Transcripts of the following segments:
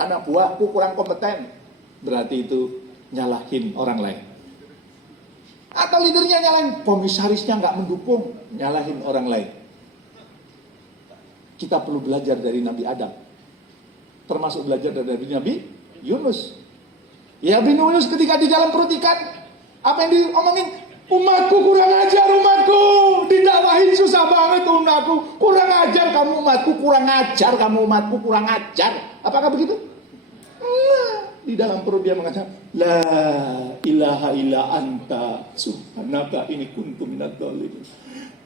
anak buahku kurang kompeten, berarti itu nyalahin orang lain. Atau leadernya nyalahin, komisarisnya nggak mendukung, nyalahin orang lain. Kita perlu belajar dari Nabi Adam, termasuk belajar dari Nabi Yunus. Ya, Nabi Yunus ketika di dalam perut ikan, apa yang diomongin? Umatku kurang ajar, umatku didakwahin susah banget, umatku kurang ajar, kamu umatku kurang ajar, kamu umatku kurang ajar. Apakah begitu? Di dalam perut dia mengatakan, la ilaha illa anta subhanaka ini kuntu minadz dzalimin.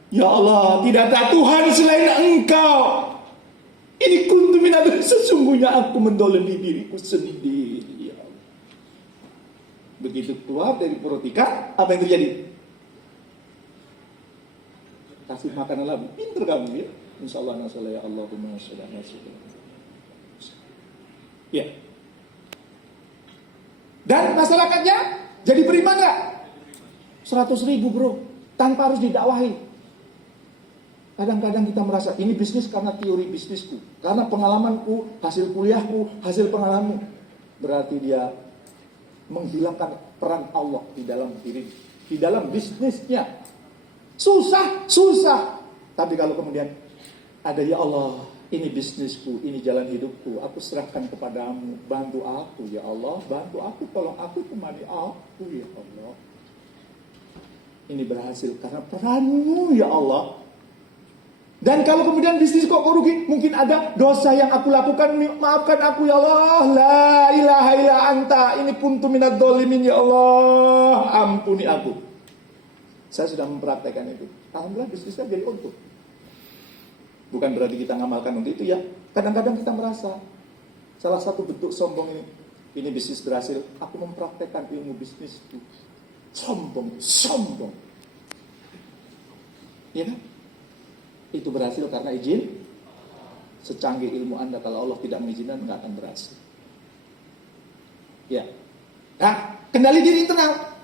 Ya Allah, tidak ada Tuhan selain Engkau. Ini kuntu minadz dzalimin, sesungguhnya aku mendolimi diriku sendiri. Ya Allah. Begitu keluar dari perut ikan, apa yang terjadi? Kasih makanan lagi. Pinter kamu ya. Insyaallah nasallah ya Allahumma shalli ala sayyidina. Ya. Dan masyarakatnya jadi beriman gak? 100.000 bro, tanpa harus didakwahi. Kadang-kadang kita merasa ini bisnis karena teori bisnisku, karena pengalamanku, hasil kuliahku, hasil pengalamanmu. Berarti dia menghilangkan peran Allah di dalam diri, di dalam bisnisnya. Susah. Tapi kalau kemudian ada ya Allah, ini bisnisku, ini jalan hidupku, aku serahkan kepadamu, bantu aku ya Allah, bantu aku, tolong aku, temani aku ya Allah. Ini berhasil karena peranmu ya Allah. Dan kalau kemudian bisnis kok rugi, mungkin ada dosa yang aku lakukan, maafkan aku ya Allah, la ilaha illa anta, ini kuntu minadz dzalimin ya Allah, ampuni aku. Saya sudah mempraktekkan itu, alhamdulillah bisnisnya jadi untung. Bukan berarti kita ngamalkan untuk itu ya. Kadang-kadang kita merasa salah satu bentuk sombong ini bisnis berhasil, aku mempraktekkan ilmu bisnis itu. Sombong. Ya kan? Itu berhasil karena izin. Secanggih ilmu Anda, kalau Allah tidak mengizinkan, nggak akan berhasil. Ya. Nah, kendali diri internal.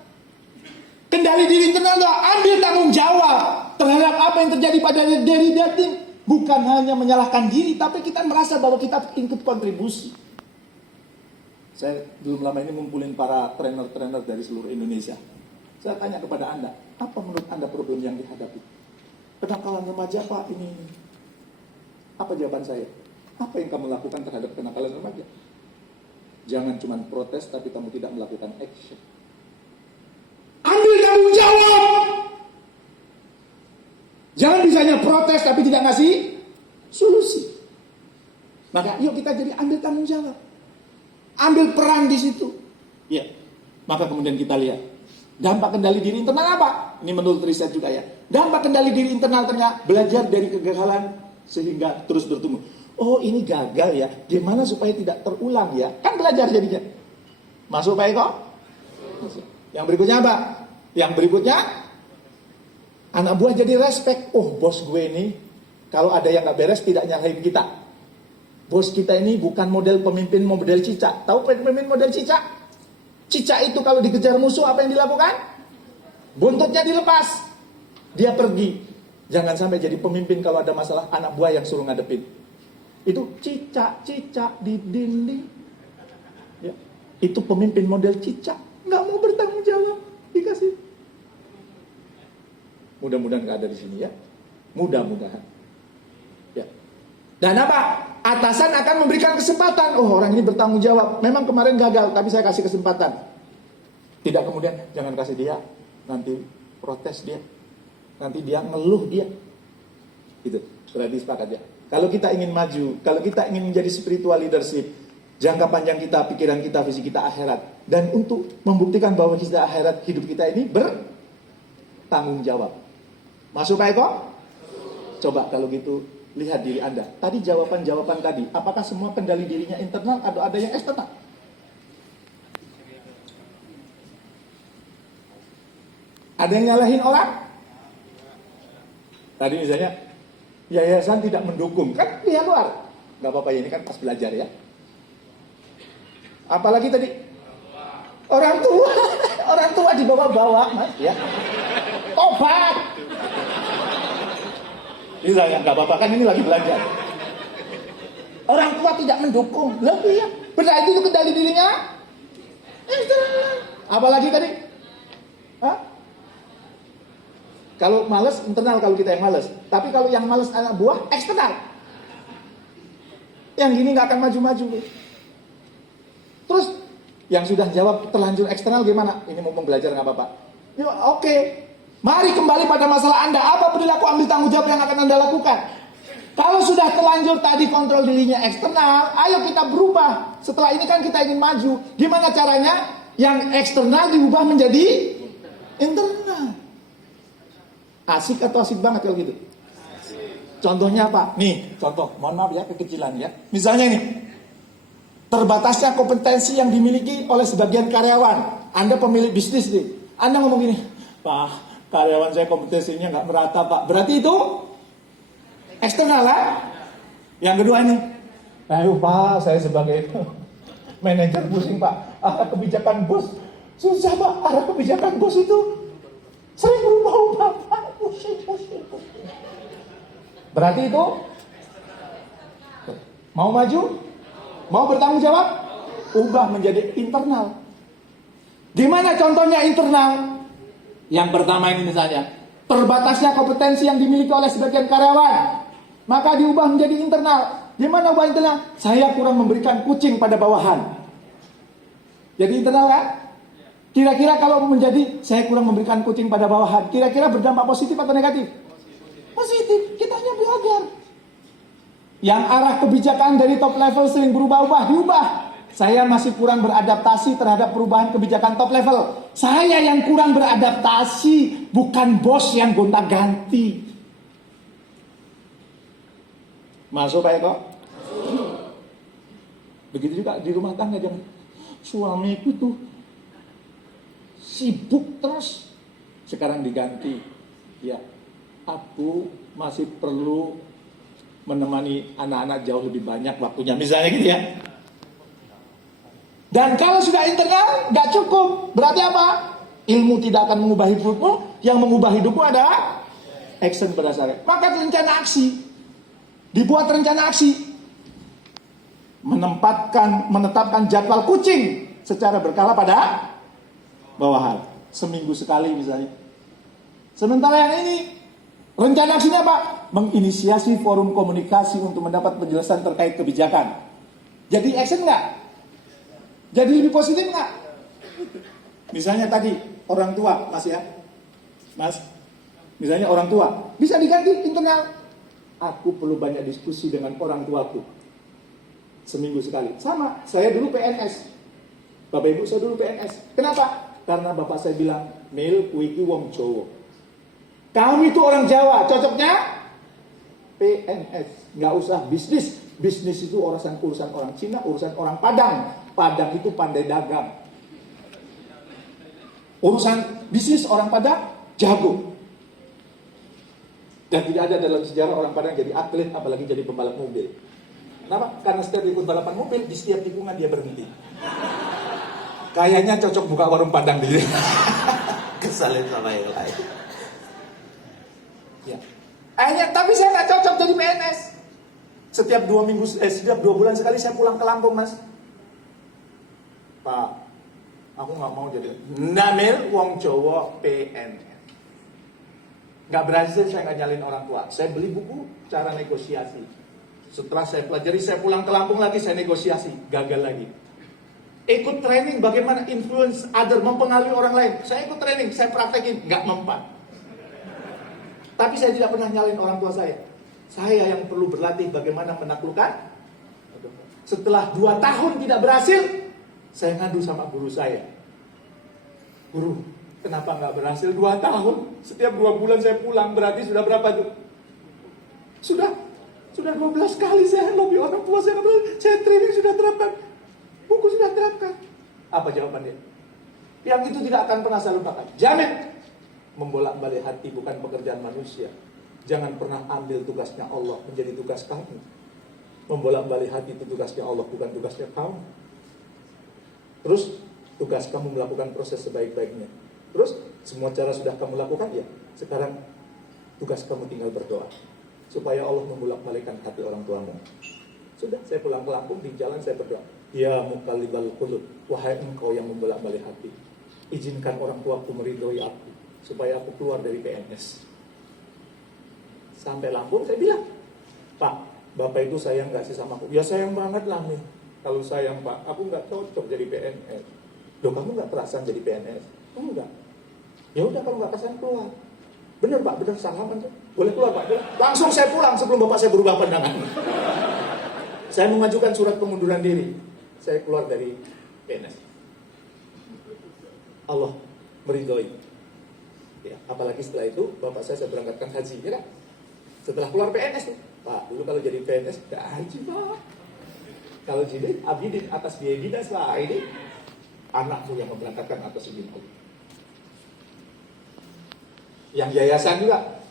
Kendali diri internal itu ambil tanggung jawab terhadap apa yang terjadi pada diri dating. Bukan hanya menyalahkan diri, tapi kita merasa bahwa kita ikut kontribusi. Saya belum lama ini ngumpulin para trainer-trainer dari seluruh Indonesia. Saya tanya kepada Anda, apa menurut Anda problem yang dihadapi? Kenakalan remaja Pak, ini. Apa jawaban saya? Apa yang kamu lakukan terhadap kenakalan remaja? Jangan cuma protes, tapi kamu tidak melakukan action. Ambil tanggung jawab. Jangan bisanya protes tapi tidak ngasih solusi. Maka yuk kita jadi ambil tanggung jawab. Ambil peran di situ. Ya. Maka kemudian kita lihat dampak kendali diri internal apa? Ini menurut riset juga ya. Dampak kendali diri internal ternyata belajar dari kegagalan sehingga terus bertumbuh. Oh ini gagal ya. Gimana supaya tidak terulang ya? Kan belajar jadinya. Masuk Pak Eko? Masuk. Yang berikutnya apa? Yang berikutnya anak buah jadi respect. Oh bos gue ini kalau ada yang gak beres tidak nyalahin kita. Bos kita ini bukan model pemimpin model cicak. Tahu pemimpin model cicak? Cicak itu kalau dikejar musuh apa yang dilakukan? Buntutnya dilepas. Dia pergi. Jangan sampai jadi pemimpin kalau ada masalah anak buah yang suruh ngadepin. Itu cicak di dinding. Ya. Itu pemimpin model cicak. Nggak mau bertanggung jawab. Dikasih. Mudah-mudahan nggak ada di sini ya. Mudah-mudahan. Ya. Dan apa? Atasan akan memberikan kesempatan. Oh orang ini bertanggung jawab. Memang kemarin gagal, tapi saya kasih kesempatan. Tidak kemudian jangan kasih dia. Nanti protes dia. Nanti dia ngeluh dia. Gitu. Berarti sepakat ya. Kalau kita ingin maju, kalau kita ingin menjadi spiritual leadership, jangka panjang kita, pikiran kita, visi kita akhirat. Dan untuk membuktikan bahwa kita akhirat, hidup kita ini bertanggung jawab. Masuk Pak Eko? Coba kalau gitu, lihat diri Anda. Tadi jawaban-jawaban tadi, apakah semua kendali dirinya internal atau ada yang eksternal? Ada yang nyalahin orang? Tadi misalnya, yayasan tidak mendukung. Kan pihak luar. Gak apa-apa ya, ini kan pas belajar ya. Apalagi tadi? Orang tua. Orang tua dibawa-bawa, Mas. Ya. Obat. Ini saya nggak apa-apa kan ini lagi belajar. Orang tua tidak mendukung. Lebih ya. Berarti itu kendali dirinya internal. Apalagi tadi? Hah? Kalau males internal, kalau kita yang males. Tapi kalau yang males anak buah eksternal. Yang gini nggak akan maju-maju. Terus yang sudah jawab terlanjur eksternal gimana? Ini mau belajar nggak Bapak? Ya, oke. Mari kembali pada masalah Anda. Apa perilaku ambil tanggung jawab yang akan Anda lakukan? Kalau sudah terlanjur tadi kontrol dirinya eksternal, ayo kita berubah. Setelah ini kan kita ingin maju. Gimana caranya? Yang eksternal diubah menjadi internal. Asik atau asik banget kalau gitu? Contohnya apa? Nih, contoh. Mohon maaf ya, kekecilan ya. Misalnya nih, terbatasnya kompetensi yang dimiliki oleh sebagian karyawan. Anda pemilik bisnis nih. Anda ngomong gini, Pak, karyawan saya kompetensinya nggak merata Pak. Berarti itu eksternal lah. Yang kedua ini, ayo Pak, saya sebagai manajer pusing Pak. Arah kebijakan bos susah Pak. Arah kebijakan bos itu sering berubah-ubah Pak. Pusing. Berarti itu mau maju, mau bertanggung jawab, ubah menjadi internal. Gimana contohnya internal? Yang pertama ini misalnya, terbatasnya kompetensi yang dimiliki oleh sebagian karyawan, maka diubah menjadi internal. Gimana ubah internal? Saya kurang memberikan kucing pada bawahan. Jadi internal kan? Kira-kira kalau menjadi saya kurang memberikan kucing pada bawahan, kira-kira berdampak positif atau negatif? Positif, kita hanya belajar. Yang arah kebijakan dari top level sering berubah-ubah, diubah. Saya masih kurang beradaptasi terhadap perubahan kebijakan top level. Saya yang kurang beradaptasi, bukan bos yang gonta-ganti. Masuk Pak Eko? Begitu juga di rumah tangga, jangan. Suamiku tuh sibuk terus. Sekarang diganti. Ya, aku masih perlu menemani anak-anak jauh lebih banyak waktunya. Misalnya gitu ya. Dan kalau sudah internal, nggak cukup. Berarti apa? Ilmu tidak akan mengubah hidupmu. Yang mengubah hidupmu adalah action berdasarkan. Maka rencana aksi. Dibuat rencana aksi. Menetapkan jadwal kucing secara berkala pada bawahan. Seminggu sekali misalnya. Sementara yang ini, rencana aksinya apa? Menginisiasi forum komunikasi untuk mendapat penjelasan terkait kebijakan. Jadi action nggak? Jadi lebih positif nggak? Misalnya tadi orang tua, Mas ya, Mas. Misalnya orang tua bisa diganti internal. Aku perlu banyak diskusi dengan orang tuaku. Seminggu sekali. Sama, saya dulu PNS. Bapak Ibu saya dulu PNS. Kenapa? Karena bapak saya bilang, Mil, wiki wong Jawa. Kamu itu orang Jawa, cocoknya PNS. Nggak usah bisnis. Bisnis itu urusan orang Cina, urusan orang Padang. Padang itu pandai dagang. Urusan bisnis orang Padang jago. Dan tidak ada dalam sejarah orang Padang jadi atlet, apalagi jadi pembalap mobil. Kenapa? Karena setiap ikut balapan mobil, di setiap tikungan dia berhenti. Kayaknya cocok buka warung Padang di sini. Kesalin sama yang lain. Ya. Tapi saya nggak cocok jadi PNS. Setiap 2 bulan sekali saya pulang ke Lampung, Mas. Pak, aku nggak mau jadi Namil wong Jawa PNS. Nggak berhasil, saya nggak nyalin orang tua. Saya beli buku cara negosiasi. Setelah saya pelajari, saya pulang ke Lampung lagi, saya negosiasi, gagal lagi. Ikut training bagaimana influence other, mempengaruhi orang lain. Saya ikut training, saya praktekin, nggak mempan. Tapi saya tidak pernah nyalin orang tua saya. Saya yang perlu berlatih bagaimana menaklukkan. Setelah 2 tahun tidak berhasil, saya ngadu sama guru saya. Guru, kenapa nggak berhasil 2 tahun? Setiap 2 bulan saya pulang, berarti sudah berapa tuh? Sudah 12 kali saya lobby orang tua saya. Saya training sudah terapkan. Buku sudah terapkan. Apa jawabannya? Yang itu tidak akan pernah saya lupakan. Jamin. Membolak-balik hati bukan pekerjaan manusia. Jangan pernah ambil tugasnya Allah menjadi tugas kamu. Membolak-balik hati itu tugasnya Allah, bukan tugasnya kamu. Terus tugas kamu melakukan proses sebaik-baiknya. Terus semua cara sudah kamu lakukan ya. Sekarang tugas kamu tinggal berdoa supaya Allah membolak-balikkan hati orang tuamu. Sudah, saya pulang ke Lampung, di jalan saya berdoa. Ya muqallibal qulub, wahai engkau yang membolak-balik hati, izinkan orang tuaku meridhoi aku, supaya aku keluar dari PNS. Sampai Lampung saya bilang, Pak, Bapak itu sayang gak sih sama aku? Ya sayang banget lah nih. Kalau sayang Pak, aku gak cocok jadi PNS. Loh kamu gak perasaan jadi PNS? Enggak. Ya udah kalau gak perasaan keluar. Bener Pak, bener salaman tuh. Boleh keluar Pak. Boleh. Langsung saya pulang sebelum Bapak saya berubah pandangan. Saya mengajukan surat pengunduran diri. Saya keluar dari PNS. Allah meridhoi. Ya, apalagi setelah itu Bapak saya berangkatkan haji, ya kan? Setelah keluar PNS tuh, Pak, dulu kalau jadi PNS gak haji Pak. Kalau jadi abidin atas biaya dinas Pak, ini anakku yang memberangkatkan atas izinku. Yang yayasan juga.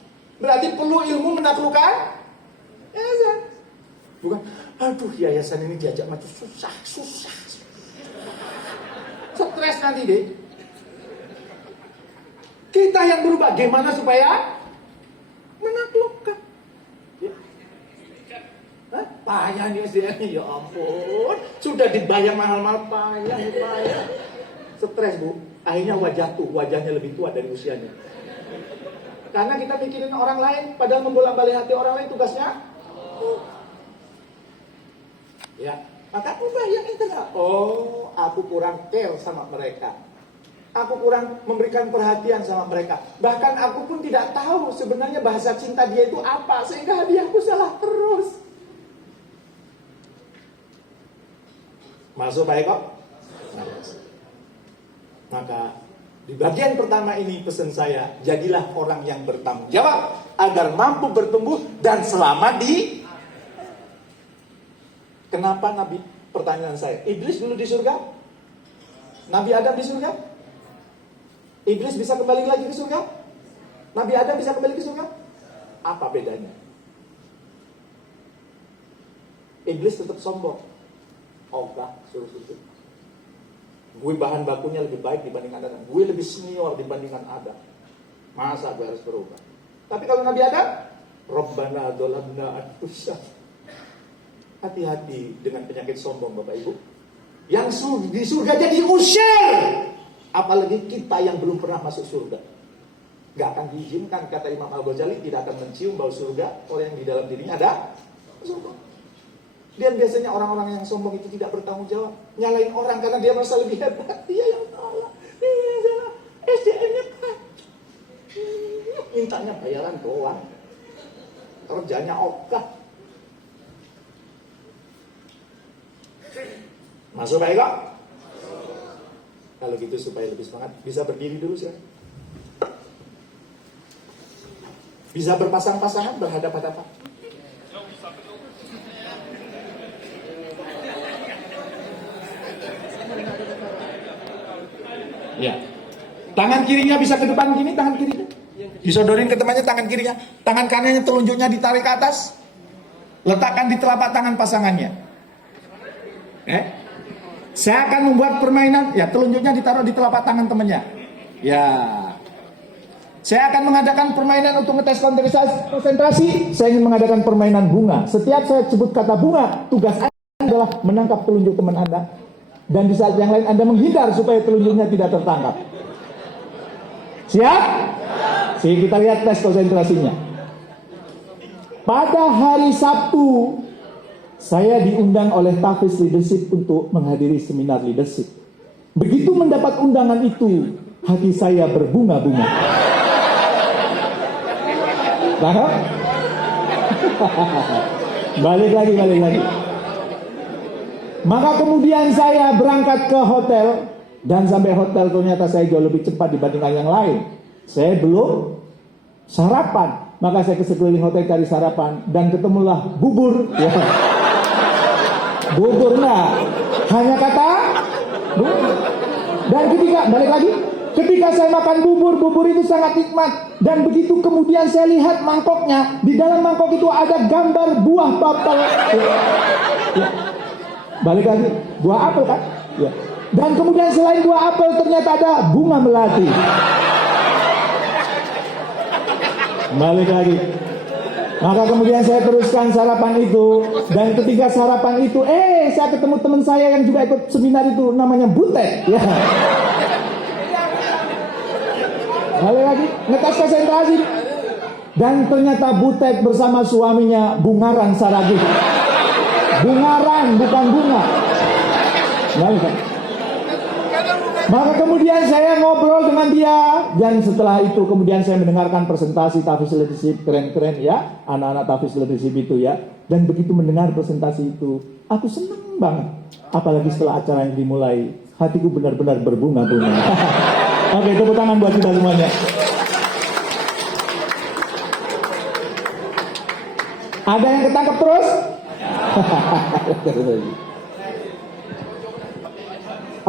Berarti perlu ilmu menaklukkan yayasan. Bukan, aduh yayasan ini diajak maju susah. Stres nanti deh. Kita yang berubah, gimana supaya menaklukkan? Ya. Hah? Payah nih SDM, ya ampun. Sudah dibayar mahal-mahal, payah. Stres Bu, akhirnya wajahnya lebih tua dari usianya. Karena kita mikirin orang lain, padahal membolak-balik hati orang lain tugasnya. Ya, maka ubah yang internal. Oh, aku kurang care sama mereka. Aku kurang memberikan perhatian sama mereka. Bahkan aku pun tidak tahu sebenarnya bahasa cinta dia itu apa, sehingga hadiahku salah terus. Masuk Pak Eko? Maka di bagian pertama ini pesan saya, jadilah orang yang bertanggung jawab agar mampu bertumbuh dan selamat di. Kenapa Nabi? Pertanyaan saya, Iblis dulu di surga? Nabi Adam di surga? Iblis bisa kembali lagi ke surga? Nabi Adam bisa kembali ke surga? Apa bedanya? Iblis tetap sombong. Ogah, suruh sujud. Gue bahan bakunya lebih baik dibanding Anda. Gue lebih senior dibandingkan Anda. Masa gue harus berubah? Tapi kalau Nabi Adam, Rabbana dzalamna anfusana. Hati-hati dengan penyakit sombong Bapak Ibu. Yang di surga jadi usir. Apalagi kita yang belum pernah masuk surga. Gak akan diizinkan, kata Imam Al-Ghazali, tidak akan mencium bau surga oleh yang di dalam dirinya ada sombong. Dan biasanya orang-orang yang sombong itu tidak bertanggung jawab. Nyalain orang karena dia merasa lebih hebat. Dia yang salah. Dia yang salah. SDM-nya kacau. Mintanya bayaran doang. Kerjanya ogah. Masuk Pak Eko? Kalau gitu supaya lebih semangat, bisa berdiri dulu sih. Bisa berpasang-pasangan, berhadapan-hadapan. Ya. Tangan kirinya bisa ke depan gini, tangan kirinya. Disodorin ke temannya tangan kirinya. Tangan kanannya telunjuknya ditarik ke atas. Letakkan di telapak tangan pasangannya. Saya akan membuat permainan, ya telunjuknya ditaruh di telapak tangan temannya. Ya. Saya akan mengadakan permainan untuk ngetes konsentrasi. Saya ingin mengadakan permainan bunga. Setiap saya sebut kata bunga, tugas Anda adalah menangkap telunjuk teman Anda. Dan di saat yang lain Anda menghindar supaya telunjuknya tidak tertangkap. Siap? Sini kita lihat tes konsentrasinya. Pada hari Sabtu, saya diundang oleh Tafis Leadership untuk menghadiri seminar leadership. Begitu mendapat undangan itu, hati saya berbunga-bunga. Nah, balik lagi. Maka kemudian saya berangkat ke hotel, dan sampai hotel ternyata saya jauh lebih cepat dibandingkan yang lain. Saya belum sarapan, maka saya ke sekeliling hotel cari sarapan dan ketemulah bubur. Ya. Bubur hanya kata bubur. Dan ketika saya makan bubur itu sangat nikmat. Dan begitu kemudian saya lihat mangkoknya, di dalam mangkok itu ada gambar buah apel. Ya. Balik lagi, buah apel kan? Ya. Dan kemudian selain buah apel ternyata ada bunga melati. Balik lagi. Maka kemudian saya teruskan sarapan itu. Dan ketika sarapan itu, saya ketemu teman saya yang juga ikut seminar itu, namanya Butet. Ya. Balik lagi, ngetes konsentrasi. Dan ternyata Butet bersama suaminya Bungaran Saragih. Bungaran, bukan bunga. Baik. Maka kemudian saya ngobrol dengan dia. Dan setelah itu kemudian saya mendengarkan presentasi Tafis Leadership. Keren-keren ya, anak-anak Tafis Leadership itu ya. Dan begitu mendengar presentasi itu, aku senang banget. Apalagi setelah acara yang dimulai, hatiku benar-benar berbunga-bunga. Oke, tepuk tangan buat kita semuanya. Ada yang ketangkep terus?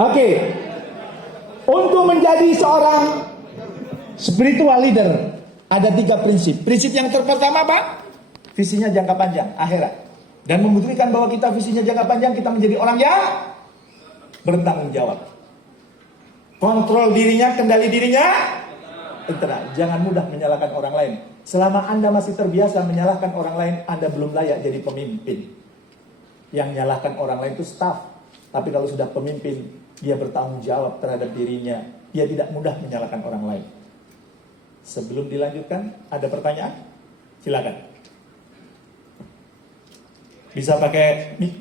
Oke. Untuk menjadi seorang spiritual leader, ada 3 prinsip. Prinsip yang pertama apa? Visinya jangka panjang, akhirat. Dan membuktikan bahwa kita visinya jangka panjang, kita menjadi orang yang bertanggung jawab. Kontrol dirinya, kendali dirinya, internal. Jangan mudah menyalahkan orang lain. Selama Anda masih terbiasa menyalahkan orang lain, Anda belum layak jadi pemimpin. Yang menyalahkan orang lain itu staff. Tapi kalau sudah pemimpin, dia bertanggung jawab terhadap dirinya. Dia tidak mudah menyalahkan orang lain. Sebelum dilanjutkan, ada pertanyaan? Silakan. Bisa pakai mic.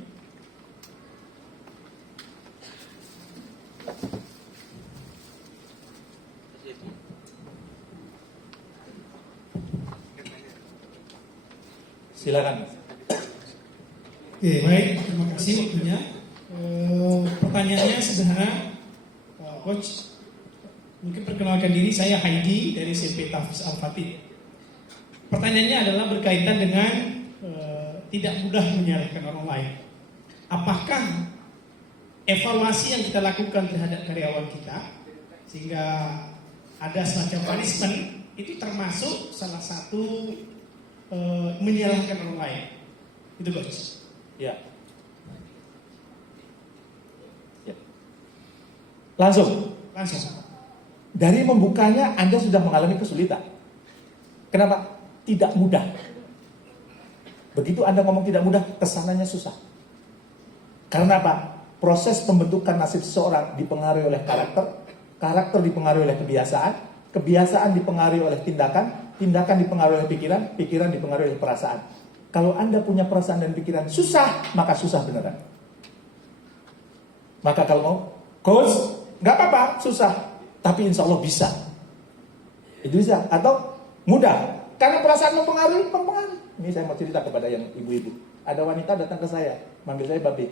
Silakan. Oke, baik, terima kasih waktunya. Pertanyaannya sederhana, Coach. Mungkin perkenalkan diri, saya Heidi dari SMP Tafis Al-Fatih. Pertanyaannya adalah berkaitan dengan tidak mudah menyalahkan orang lain. Apakah evaluasi yang kita lakukan terhadap karyawan kita, sehingga ada semacam punishment, itu termasuk salah satu menyalahkan orang lain? Itu Coach. Ya. Langsung. Dari membukanya Anda sudah mengalami kesulitan. Kenapa? Tidak mudah. Begitu Anda ngomong tidak mudah, kesananya susah. Karena apa? Proses pembentukan nasib seseorang dipengaruhi oleh karakter, karakter dipengaruhi oleh kebiasaan, kebiasaan dipengaruhi oleh tindakan, tindakan dipengaruhi oleh pikiran, pikiran dipengaruhi oleh perasaan. Kalau Anda punya perasaan dan pikiran susah, maka susah beneran. Maka kalau mau, Coach, nggak apa-apa, susah, tapi insya Allah bisa. Itu bisa, atau mudah. Karena perasaan mempengaruhi. Ini saya mau cerita kepada yang ibu-ibu. Ada wanita datang ke saya, manggil saya babe,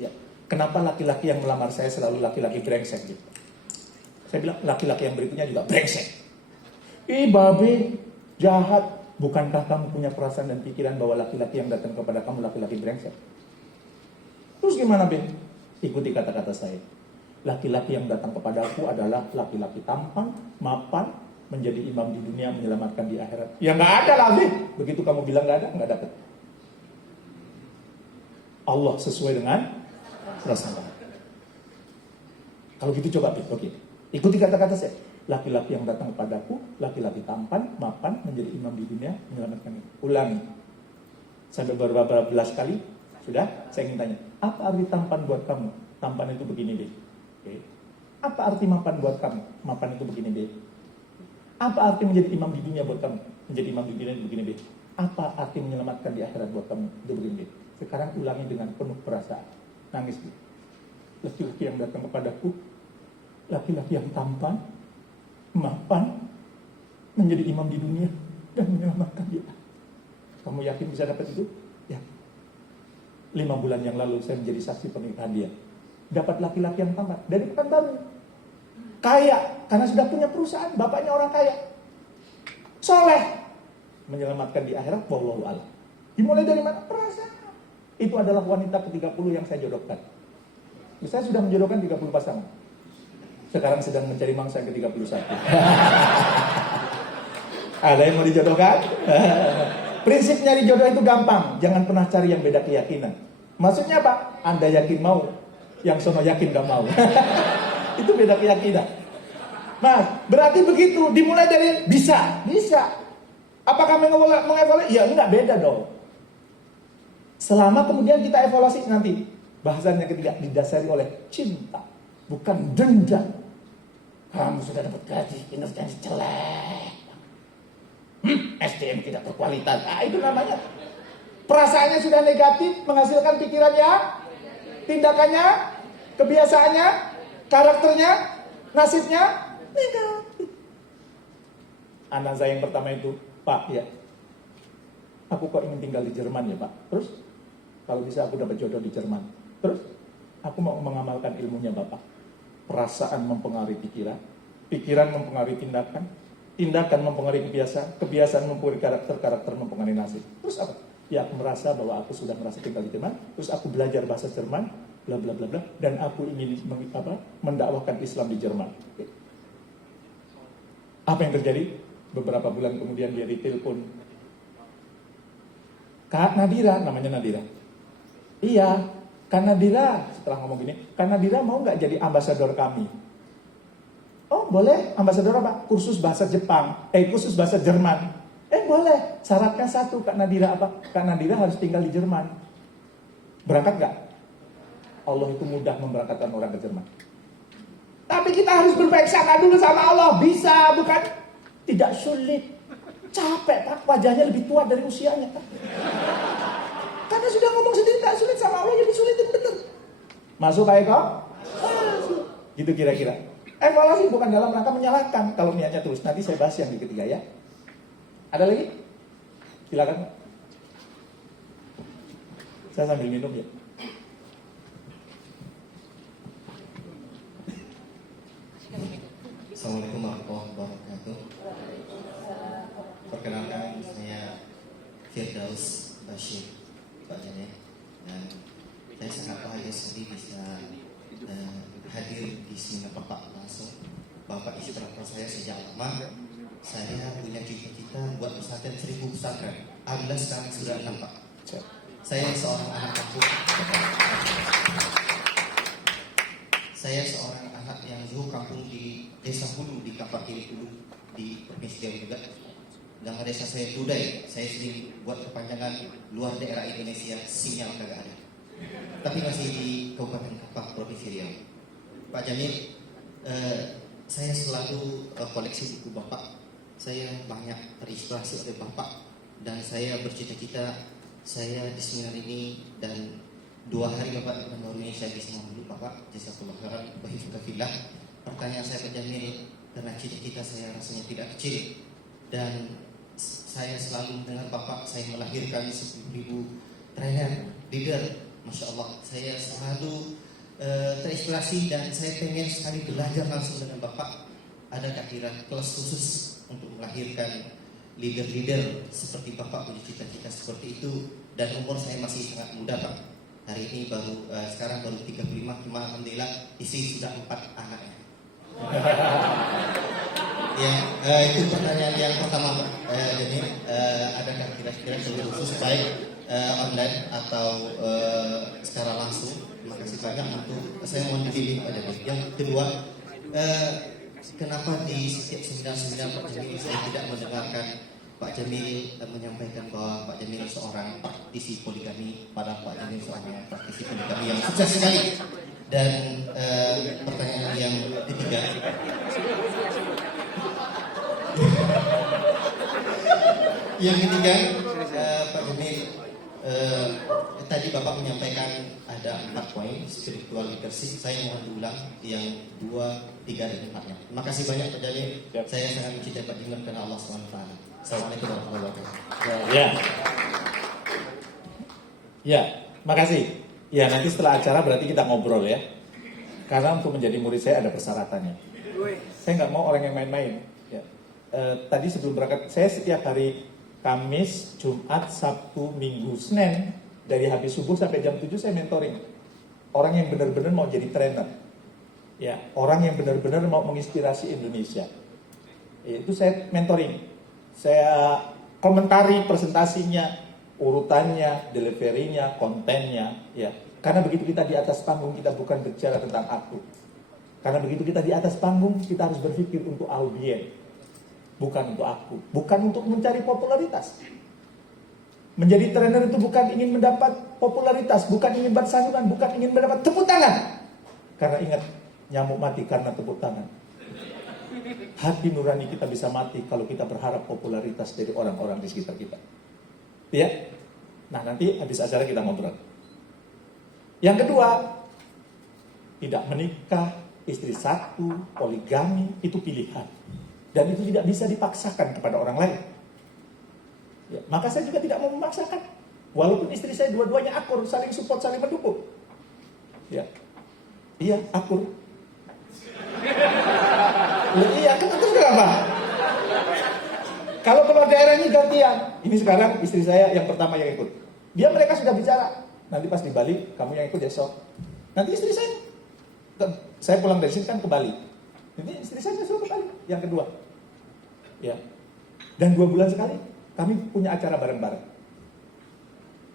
ya. Kenapa laki-laki yang melamar saya selalu laki-laki brengsek gitu? Saya bilang, laki-laki yang berikutnya juga brengsek. Babe, jahat. Bukankah kamu punya perasaan dan pikiran bahwa laki-laki yang datang kepada kamu laki-laki brengsek? Terus gimana, Ben? Ikuti kata-kata saya. Laki-laki yang datang kepadaku adalah laki-laki tampan, mapan, menjadi imam di dunia, menyelamatkan di akhirat. Ya nggak ada lah, Ben. Begitu kamu bilang nggak ada, nggak dapat. Allah sesuai dengan perasaan. Kalau gitu coba, Ben. Oke. Ikuti kata-kata saya. Laki-laki yang datang kepadaku, laki-laki tampan, mapan, menjadi imam di dunia, menyelamatkan. Ulangi. Sampai beberapa belas kali, sudah, saya ingin tanya, apa arti tampan buat kamu? Tampan itu begini, deh. Oke. Apa arti mapan buat kamu? Mapan itu begini, deh. Apa arti menjadi imam di dunia buat kamu? Menjadi imam di dunia itu begini, deh. Apa arti menyelamatkan di akhirat buat kamu? Itu begini, deh. Sekarang ulangi dengan penuh perasaan. Nangis, deh. Laki-laki yang datang kepadaku, laki-laki yang tampan, mapan, menjadi imam di dunia dan menyelamatkan dia. Kamu yakin bisa dapat itu? Ya. 5 bulan yang lalu saya menjadi saksi pernikahan dia. Dapat laki-laki yang tampan dari Pekanbaru. Kaya, karena sudah punya perusahaan, bapaknya orang kaya. Soleh, menyelamatkan di akhirat, wallahu a'lam. Dimulai dari mana? Perasaan. Itu adalah wanita ke-30 yang saya jodohkan. Saya sudah menjodohkan 30 pasangan. Sekarang sedang mencari mangsa yang ke-31. Ada yang mau dijodohkan? Prinsip nyari jodoh itu gampang. Jangan pernah cari yang beda keyakinan. Maksudnya apa? Anda yakin mau, yang sono yakin gak mau. Itu beda keyakinan. Nah, berarti begitu. Dimulai dari bisa. Apakah mengevaluasi? Ya enggak, beda dong. Selama kemudian kita evaluasi nanti, bahasannya ketiga, didasari oleh cinta, bukan dendam. Kamu sudah dapat gaji, kinerjanya jelek. SDM tidak berkualitas. Itu namanya perasaannya sudah negatif, menghasilkan pikirannya, tindakannya, kebiasaannya, karakternya, nasibnya negatif. Anak saya yang pertama itu, Pak, ya, aku kok ingin tinggal di Jerman ya Pak. Terus, kalau bisa aku dapat jodoh di Jerman. Terus, aku mau mengamalkan ilmunya Bapak. Perasaan mempengaruhi pikiran, pikiran mempengaruhi tindakan, tindakan mempengaruhi kebiasaan, kebiasaan mempengaruhi karakter, karakter mempengaruhi nasib. Terus apa? Ya, aku merasa bahwa aku sudah merasa tinggal di Jerman. Terus aku belajar bahasa Jerman, bla bla bla bla, dan aku ingin mendakwahkan Islam di Jerman. Oke. Apa yang terjadi? Beberapa bulan kemudian dia ditelepon. Kak Nadira, namanya Nadira. Iya, Kak Nadira, setelah ngomong gini, Kak Nadira mau nggak jadi ambasador kami? Oh boleh, ambasador apa? Kursus bahasa Jepang, kursus bahasa Jerman. Boleh, syaratnya satu, Kak Nadira apa? Kak Nadira harus tinggal di Jerman. Berangkat nggak? Allah itu mudah memberangkatkan orang ke Jerman. Tapi kita harus berbaik sangka dulu sama Allah. Bisa, bukan? Tidak sulit. Capek Pak, wajahnya lebih tua dari usianya Pak. Karena sudah ngomong sendiri tak sulit sama Allah, jadi sulitin bener. Masuk Pak Eko? Masuk. Gitu kira-kira. Evaluasi bukan dalam rangka menyalahkan. Kalau niatnya tulus, nanti saya bahas yang di ketiga ya. Ada lagi? Silakan. Saya sambil minum ya. Assalamualaikum warahmatullahi wabarakatuh. Perkenalkan, saya Firdaus Bashir Pak Jane, dan saya sangat bahagia sekali bisa hadir di seminar Bapak langsung. Bapak inspirator saya sejak lama. Saya punya cita-cita buat pesantren 1000 pesantren. Alhamdulillah sekarang sudah 6 Pak. Saya seorang anak kampung. Saya seorang anak yang dulu kampung di Desa Hulu, di Kampar Kiri Hulu, di Provinsi Riau juga. Nama desa saya Tudai. Saya sendiri buat kepanjangan luar daerah Indonesia, sinyal kagak ada. Tapi masih di Kabupaten Kampar, Provinsi Riau. Pak Jamil, saya selalu koleksi buku Bapak. Saya banyak terinspirasi oleh Bapak, dan saya bercita-cita saya di seminar ini, dan 2 hari Bapak menemui saya bisa memeluk Bapak. Jazakallah khairan wa hifdzakillah. Pertanyaan saya Pak Jamil, karena cita-cita saya rasanya tidak kecil, dan saya selalu mendengar Bapak, saya melahirkan 10.000 trainer, leader. Masya Allah, saya selalu terinspirasi, dan saya pengen sekali belajar langsung dengan Bapak. Adakah kira kelas khusus untuk melahirkan leader-leader seperti Bapak punya cita-cita seperti itu? Dan umur saya masih sangat muda Pak. Hari ini sekarang baru 35, cuma alhamdulillah istri sudah 4 anaknya. Ya, itu pertanyaan yang pertama Pak. Jadi adakah kira-kira kelas khusus baik online atau secara langsung? Terima kasih banyak untuk saya mau dipilih Pak Jamil. Yang kedua, kenapa di setiap seminar-seminar Pak Jamil saya tidak mendengarkan Pak Jamil menyampaikan bahwa Pak Jamil seorang praktisi poligami, pada Pak Jamil seorang praktisi poligami yang sukses sekali. Dan pertanyaan yang ketiga, Pak Jamil, tadi Bapak menyampaikan ada 4 poin spiritual leadership. Saya mohon diulang yang 2, 3, dan 4-nya. Terima kasih banyak Pak Jamil. Saya sangat mencintai Pak Jamil karena Allah SWT. Assalamualaikum warahmatullahi wabarakatuh. Ya, makasih. Ya, nanti setelah acara berarti kita ngobrol ya. Karena untuk menjadi murid saya ada persyaratannya. Saya nggak mau orang yang main-main. Ya. Tadi sebelum berangkat, saya setiap hari Kamis, Jumat, Sabtu, Minggu, Senin, dari habis subuh sampai jam 7 saya mentoring. Orang yang benar-benar mau jadi trainer. Ya, orang yang benar-benar mau menginspirasi Indonesia. Ya, itu saya mentoring. Saya komentari presentasinya, urutannya, deliverynya, kontennya, ya. Karena begitu kita di atas panggung, kita bukan bicara tentang aku. Karena begitu kita di atas panggung, kita harus berpikir untuk audien. bukan untuk aku, bukan untuk mencari popularitas. Menjadi trainer itu bukan ingin mendapat popularitas, bukan ingin bersanjungan, bukan ingin mendapat tepuk tangan. Karena ingat, nyamuk mati karena tepuk tangan. Hati nurani kita bisa mati kalau kita berharap popularitas dari orang-orang di sekitar kita. Ya? Nah, nanti habis acara kita ngobrol. Yang kedua, tidak menikah, istri satu, poligami, itu pilihan. Dan itu tidak bisa dipaksakan kepada orang lain. Ya, maka saya juga tidak mau memaksakan. Walaupun istri saya dua-duanya akur, saling support, saling mendukung. Ya, iya akur. Iya, kan terus kenapa? Kalau keluar daerah ini gantian. Ini sekarang istri saya yang pertama yang ikut. Mereka sudah bicara. Nanti pas di Bali, kamu yang ikut besok. Nanti istri saya pulang dari sini kan ke Bali. Ini istri saya suruh ke Bali. Yang kedua. Ya. Dan 2 bulan sekali kami punya acara bareng-bareng.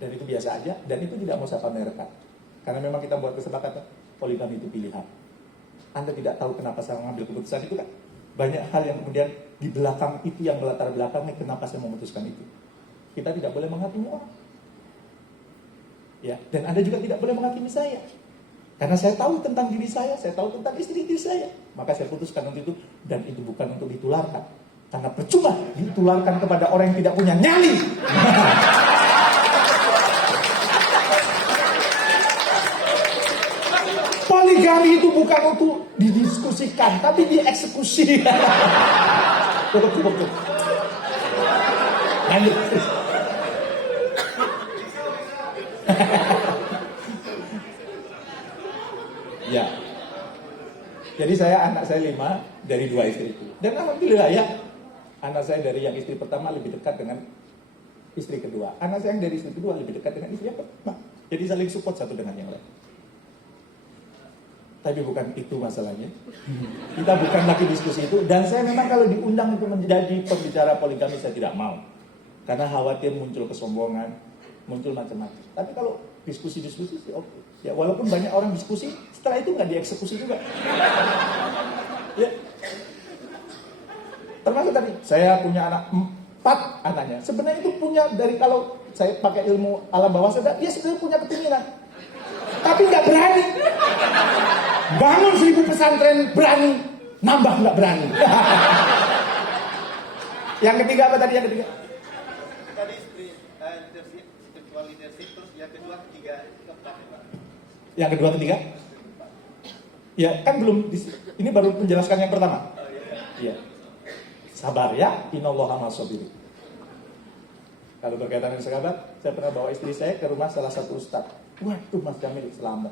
Dan itu biasa aja. Dan itu tidak mau saya pamerkan. Karena memang kita buat kesepakatan poligami itu pilihan. Anda tidak tahu kenapa saya mengambil keputusan itu kan. Banyak hal yang kemudian di belakang itu yang melatar belakangnya kenapa saya memutuskan itu. Kita tidak boleh menghakimi orang. Ya, dan Anda juga tidak boleh menghakimi saya. Karena saya tahu tentang diri saya tahu tentang istri saya. Maka saya putuskan untuk itu, dan itu bukan untuk ditularkan. Karena percuma ditularkan kepada orang yang tidak punya nyali. Poligami itu bukan untuk didiskusikan, tapi dieksekusi. Cukup. Lanjut. Ya. Jadi anak saya 5 dari 2 istri itu. Dan alhamdulillah ya, anak saya dari yang istri pertama lebih dekat dengan istri kedua. Anak saya yang dari istri kedua lebih dekat dengan istri yang pertama. Jadi saling support satu dengan yang lain. Tapi bukan itu masalahnya. Kita bukan lagi diskusi itu. Dan saya memang kalau diundang untuk menjadi pembicara poligami saya tidak mau. Karena khawatir muncul kesombongan, muncul macam-macam. Tapi kalau diskusi-diskusi sih oke. Ya walaupun banyak orang diskusi, setelah itu nggak dieksekusi juga. Ya. Termasuk tadi, saya punya anak 4 anaknya. Sebenarnya itu punya dari kalau saya pakai ilmu alam bawah sadar, dia sebenarnya punya kepinginan. Tapi nggak berani. Bangun 1000 pesantren berani, nambah nggak berani. Yang ketiga apa tadi yang ketiga? Tadi spiritual leadership, terus yang kedua, ketiga, keempat. Yang kedua, ketiga? Ya kan belum. Ini baru menjelaskan yang pertama. Iya. Sabar ya, innallaha ma'as-sabirin. Kalau berkaitan dengan sahabat, saya pernah bawa istri saya ke rumah salah satu ustadz. Waduh Mas Jamil, selamat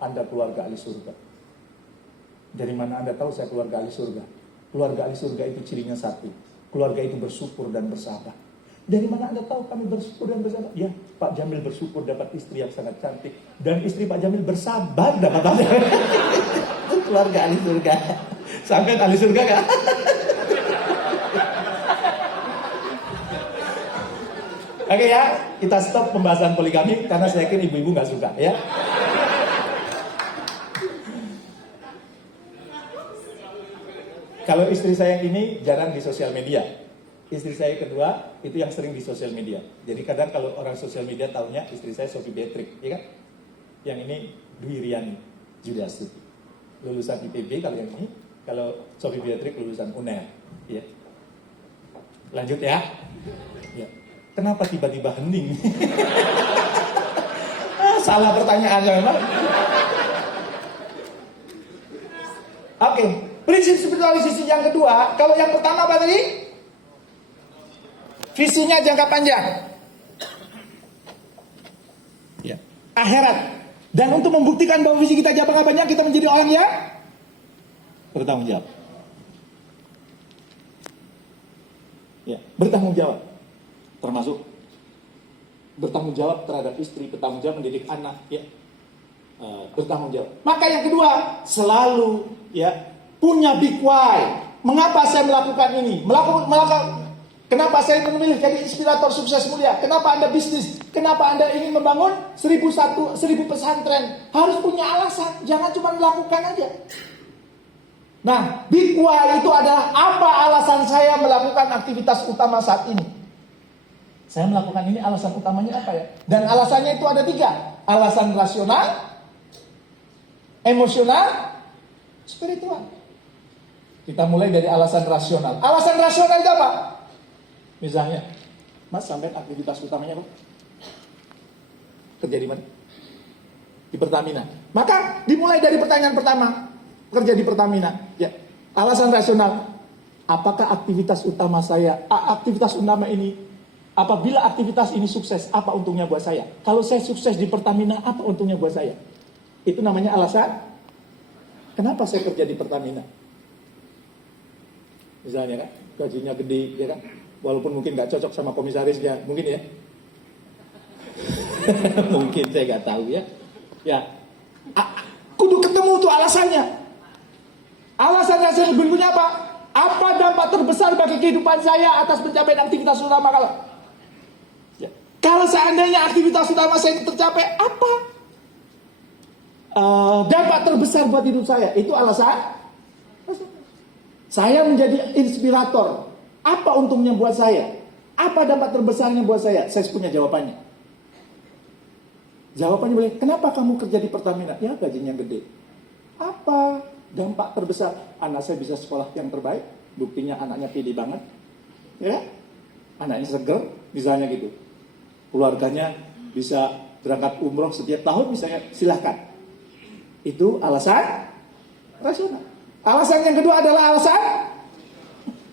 Anda keluarga ahli surga. Dari mana Anda tahu saya keluarga ahli surga? Keluarga ahli surga itu cirinya satu. Keluarga itu bersyukur dan bersabar. Dari mana Anda tahu kami bersyukur dan bersabar? Ya, Pak Jamil bersyukur dapat istri yang sangat cantik. Dan istri Pak Jamil bersabar dapat Pak Jamil. Itu keluarga ahli surga. Sampai ahli surga kan? Oke ya, kita stop pembahasan poligami karena saya yakin ibu-ibu nggak suka ya. Kalau istri saya ini jarang di sosial media. Istri saya kedua itu yang sering di sosial media. Jadi kadang kalau orang sosial media taunya istri saya Sophie Beatrix, ya kan? Yang ini Dwi Riani Judiastuti. Lulusan IPB kalau yang ini, kalau Sophie Beatrix lulusan UNER, ya. Lanjut ya. Ya. Kenapa tiba-tiba hening? Salah pertanyaannya memang. Oke, prinsip spiritualisasi yang kedua. Kalau yang pertama apa tadi? Visinya jangka panjang. Ya. Akhirat. Dan untuk membuktikan bahwa visi kita jangka panjang, kita menjadi orang yang bertanggung jawab. Ya, bertanggung jawab. Termasuk bertanggung jawab terhadap istri, bertanggung jawab mendidik anak, ya, bertanggung jawab. Maka yang kedua, selalu ya punya big why. Mengapa saya melakukan ini? Kenapa saya memilih jadi inspirator sukses mulia? Kenapa Anda bisnis? Kenapa Anda ingin membangun 1000 pesantren? Harus punya alasan, jangan cuma melakukan aja. Nah, big why itu adalah apa alasan saya melakukan aktivitas utama saat ini. Saya melakukan ini alasan utamanya apa ya? Dan alasannya itu ada 3. Alasan rasional, emosional, spiritual. Kita mulai dari alasan rasional. Alasan rasional itu apa? Misalnya, Mas sampai aktivitas utamanya apa? Kerja di mana? Di Pertamina. Maka dimulai dari pertanyaan pertama. Kerja di Pertamina. Ya. Alasan rasional. Apakah aktivitas utama saya, aktivitas utama ini, apabila aktivitas ini sukses, apa untungnya buat saya? Kalau saya sukses di Pertamina, apa untungnya buat saya? Itu namanya alasan. Kenapa saya kerja di Pertamina? Misalnya kan, gajinya gede, ya kan? Walaupun mungkin nggak cocok sama komisarisnya, mungkin ya. Mungkin saya nggak tahu ya. Ya, kudu ketemu tuh alasannya. Alasan yang saya berikutnya apa? Apa dampak terbesar bagi kehidupan saya atas pencapaian aktivitas utama kalau? Ya. Kalau seandainya aktivitas utama saya tercapai, apa dampak terbesar buat hidup saya? Itu alasan. Saya menjadi inspirator. Apa untungnya buat saya? Apa dampak terbesarnya buat saya? Saya punya jawabannya. Jawabannya boleh, kenapa kamu kerja di Pertamina? Ya gajinya gede. Apa dampak terbesar? Anak saya bisa sekolah yang terbaik. Buktinya anaknya pilih banget. Ya, anaknya seger, misalnya gitu. Keluarganya bisa berangkat umroh setiap tahun misalnya, silahkan. Itu alasan rasional. Alasan yang kedua adalah alasan.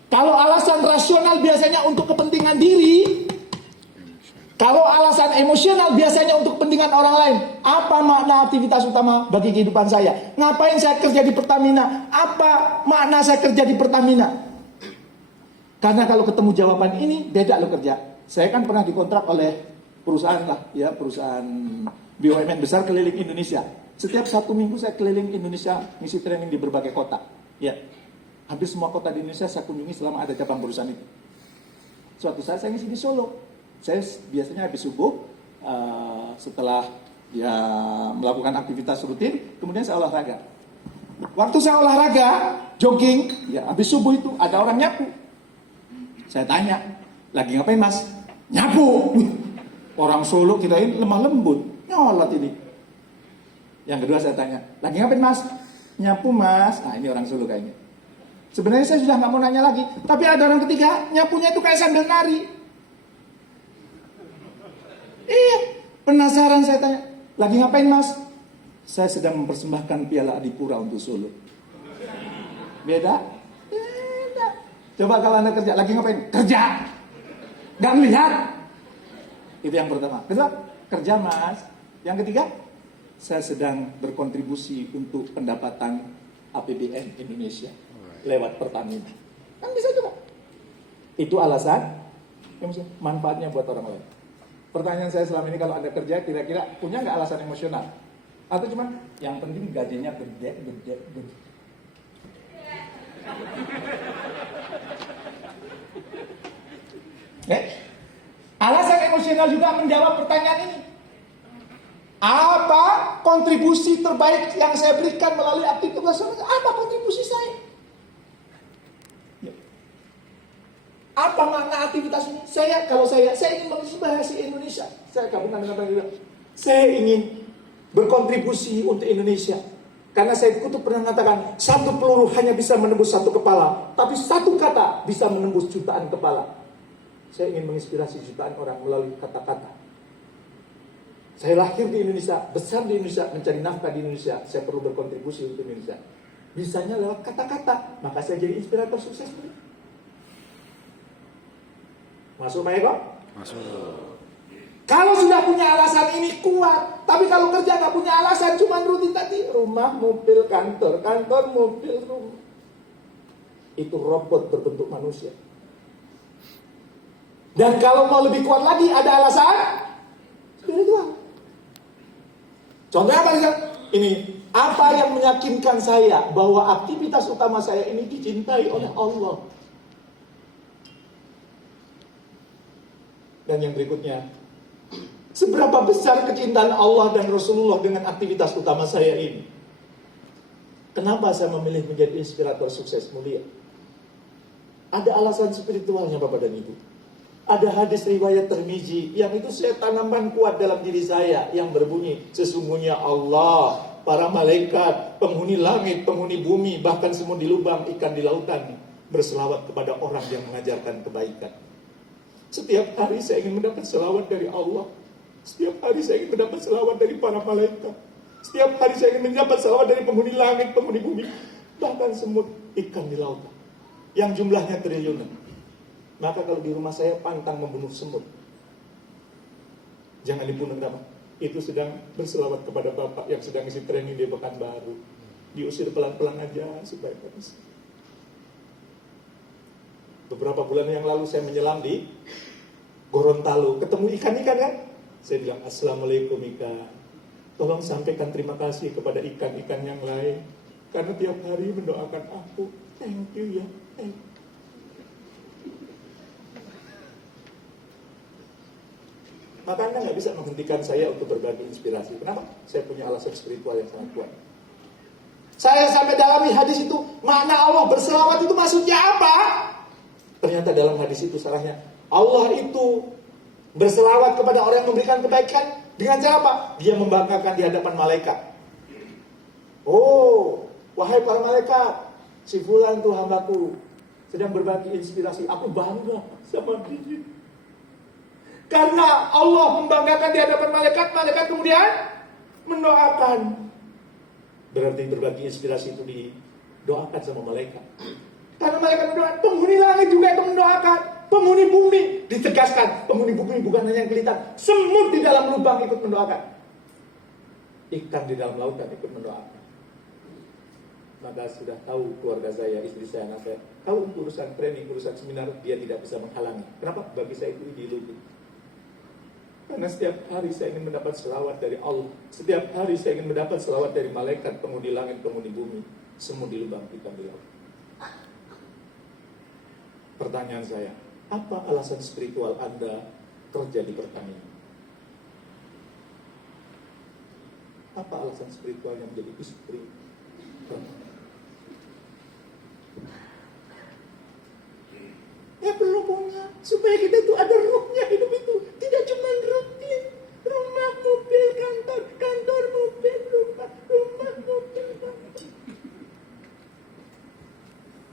Kalau alasan rasional biasanya untuk kepentingan diri. Kalau alasan emosional biasanya untuk kepentingan orang lain. Apa makna aktivitas utama bagi kehidupan saya? Ngapain saya kerja di Pertamina? Apa makna saya kerja di Pertamina? Karena kalau ketemu jawaban ini, beda lo kerja. Saya kan pernah dikontrak oleh perusahaan lah, ya perusahaan BUMN besar keliling Indonesia. Setiap 1 minggu saya keliling Indonesia, ngisi training di berbagai kota. Ya, hampir semua kota di Indonesia saya kunjungi selama ada cabang perusahaan itu. Suatu saat saya ngisi di Solo. Saya biasanya habis subuh, setelah ya melakukan aktivitas rutin, kemudian saya olahraga. Waktu saya olahraga, jogging, ya habis subuh itu ada orang nyapu. Saya tanya, lagi ngapain Mas? Nyapu. Orang Solo kirain lemah lembut, nyolot ini. Yang kedua saya tanya, lagi ngapain Mas? Nyapu Mas. Nah ini orang Solo kayaknya. Sebenarnya saya sudah nggak mau nanya lagi, tapi ada orang ketiga, nyapunya itu kayak sambil nari. Iya, penasaran saya tanya, lagi ngapain Mas? Saya sedang mempersembahkan Piala Adipura untuk Solo. Beda? Beda. Coba kalau Anda kerja, lagi ngapain? Kerja. Gak melihat. Itu yang pertama. Kedua, kerja Mas. Yang ketiga, saya sedang berkontribusi untuk pendapatan APBN Indonesia lewat Pertamina. Kan bisa juga. Itu alasan, manfaatnya buat orang lain. Pertanyaan saya selama ini, kalau Anda kerja, kira-kira punya nggak alasan emosional? Atau cuma yang penting gajinya gede. Alasan emosional juga menjawab pertanyaan ini. Apa kontribusi terbaik yang saya berikan melalui aktivitas? Apa kontribusi saya? Apa makna aktivitas ini? Kalau saya ingin menginspirasi Indonesia. Saya gabungkan dengan apa? Saya ingin berkontribusi untuk Indonesia. Karena saya kutu pernah mengatakan, 1 peluru hanya bisa menembus 1 kepala, tapi 1 kata bisa menembus jutaan kepala. Saya ingin menginspirasi jutaan orang melalui kata-kata. Saya lahir di Indonesia, besar di Indonesia, mencari nafkah di Indonesia. Saya perlu berkontribusi untuk Indonesia. Bisanya lewat kata-kata, maka saya jadi inspirator sukses. Masuk Pak Eko? Masuk. Kalau sudah punya alasan ini kuat, tapi kalau kerja nggak punya alasan, cuma rutin tadi, rumah, mobil, kantor, mobil, rumah. Itu robot berbentuk manusia. Dan kalau mau lebih kuat lagi, ada alasan spiritual. Contohnya apa sih? Ini, apa yang meyakinkan saya bahwa aktivitas utama saya ini dicintai oleh Allah? Dan yang berikutnya, seberapa besar kecintaan Allah dan Rasulullah dengan aktivitas utama saya ini? Kenapa saya memilih menjadi inspirator sukses mulia? Ada alasan spiritualnya Bapak dan Ibu. Ada hadis riwayat Tirmizi yang itu saya tanamkan kuat dalam diri saya yang berbunyi, sesungguhnya Allah, para malaikat, penghuni langit, penghuni bumi, bahkan semut di lubang, ikan di lautan berselawat kepada orang yang mengajarkan kebaikan. Setiap hari saya ingin mendapat selawat dari Allah. Setiap hari saya ingin mendapat selawat dari para malaikat. Setiap hari saya ingin mendapat selawat dari penghuni langit, penghuni bumi, bahkan semut, ikan di lautan yang jumlahnya triliunan. Maka kalau di rumah saya pantang membunuh semut, jangan dibunuh. Kenapa? Itu sedang berselawat kepada Bapak yang sedang isi training di Pekanbaru. Diusir pelan-pelan aja supaya bisa. Beberapa bulan yang lalu saya menyelam di Gorontalo, ketemu ikan-ikan kan? Saya bilang, Assalamualaikum ikan. Tolong sampaikan terima kasih kepada ikan-ikan yang lain, karena tiap hari mendoakan aku. Thank you ya. Thank you. Maka Anda nggak bisa menghentikan saya untuk berbagi inspirasi. Kenapa? Saya punya alasan spiritual yang sangat kuat. Saya sampai dalami hadis itu, makna Allah berselawat itu maksudnya apa? Ternyata dalam hadis itu salahnya, Allah itu berselawat kepada orang yang memberikan kebaikan dengan cara apa? Dia membanggakan di hadapan malaikat. Oh, wahai para malaikat, si fulan tuh hambaku sedang berbagi inspirasi. Aku bangga sama dia. Karena Allah membanggakan di hadapan malaikat, malaikat kemudian mendoakan. Berarti berbagi inspirasi itu didoakan sama malaikat. Karena malaikat mendoakan, penghuni langit juga itu mendoakan. Penghuni bumi, ditegaskan, penghuni bumi bukan hanya yang kelihatan, semut di dalam lubang ikut mendoakan. Ikan di dalam lautan ikut mendoakan. Maka sudah tahu keluarga saya, istri saya, anak saya, tahu urusan training, urusan seminar, dia tidak bisa menghalangi. Kenapa? Bagi saya itu ideologi. Karena setiap hari saya ingin mendapat selawat dari Allah. Setiap hari saya ingin mendapat selawat dari malaikat, penghuni langit, penghuni bumi, semut di lubang, ikan di laut. Pertanyaan saya, apa alasan spiritual Anda kerja di pertanian? Apa alasan spiritualnya menjadi istri? Ya perlu punya, supaya kita itu ada ruhnya hidup itu. Tidak cuma rutin, rumah, mobil, kantor, kantor, mobil, rumah, mobil, kantor.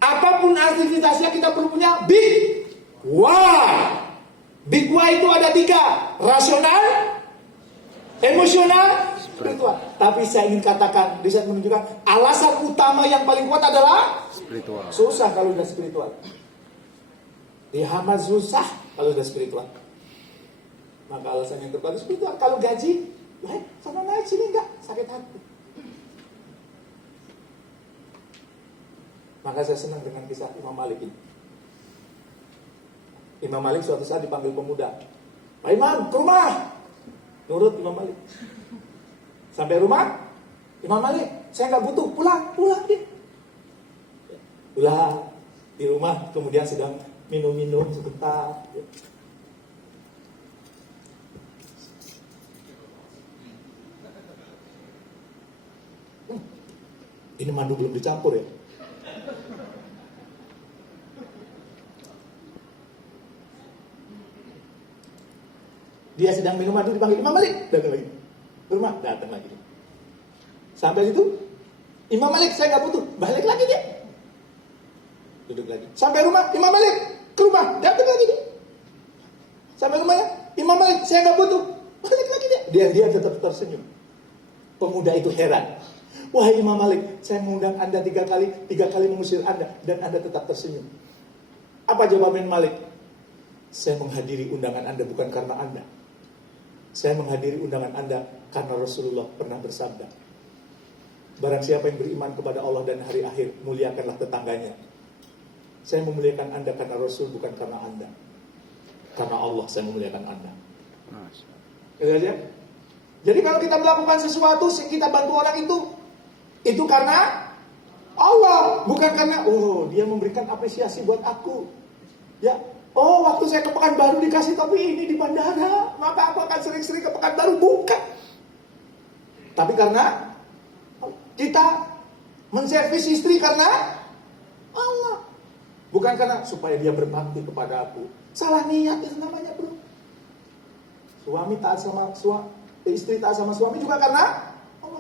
Apapun aktivitasnya kita perlu punya big why. Big why itu ada 3, rasional, emosional, spiritual. Tapi saya ingin katakan, riset menunjukkan alasan utama yang paling kuat adalah spiritual. Susah kalau sudah spiritual. Dihamad susah kalau sudah spiritual. Maka alasan yang terkuat spiritual. Kalau gaji, sana naik sini enggak, sakit hati. Maka saya senang dengan kisah Imam Malik ini. Imam Malik suatu saat dipanggil pemuda. Pak Imam, ke rumah. Nurut Imam Malik. Sampai rumah, Imam Malik, saya nggak butuh, pulang dia. Pulang di rumah, kemudian sedang minum sebentar. Ini madu belum dicampur ya. Dia sedang minum madu dipanggil Imam Malik, datang lagi. Rumah datang lagi. Sampai situ, Imam Malik saya nggak butuh, balik lagi dia. Duduk lagi. Sampai rumah, Imam Malik ke rumah, datang lagi dia. Sampai rumahnya, Imam Malik saya nggak butuh, balik lagi dia. Dia tetap tersenyum. Pemuda itu heran. Wahai Imam Malik, saya mengundang Anda 3 kali mengusir Anda, dan Anda tetap tersenyum. Apa jawaban Imam Malik? Saya menghadiri undangan Anda bukan karena Anda. Saya menghadiri undangan Anda karena Rasulullah pernah bersabda, barang siapa yang beriman kepada Allah dan hari akhir, muliakanlah tetangganya. Saya memuliakan Anda karena Rasul, bukan karena Anda. Karena Allah saya memuliakan Anda. Jadi kalau kita melakukan sesuatu, kita bantu orang itu karena Allah, bukan karena dia memberikan apresiasi buat aku. Ya, waktu saya ke Pekanbaru dikasih topi ini di bandara, maka aku akan sering-sering ke Pekanbaru, bukan. Tapi karena kita Menservis istri karena Allah. Bukan karena supaya dia berbakti kepada aku. Salah niat itu namanya, bro. Suami taat sama istri taat sama suami juga karena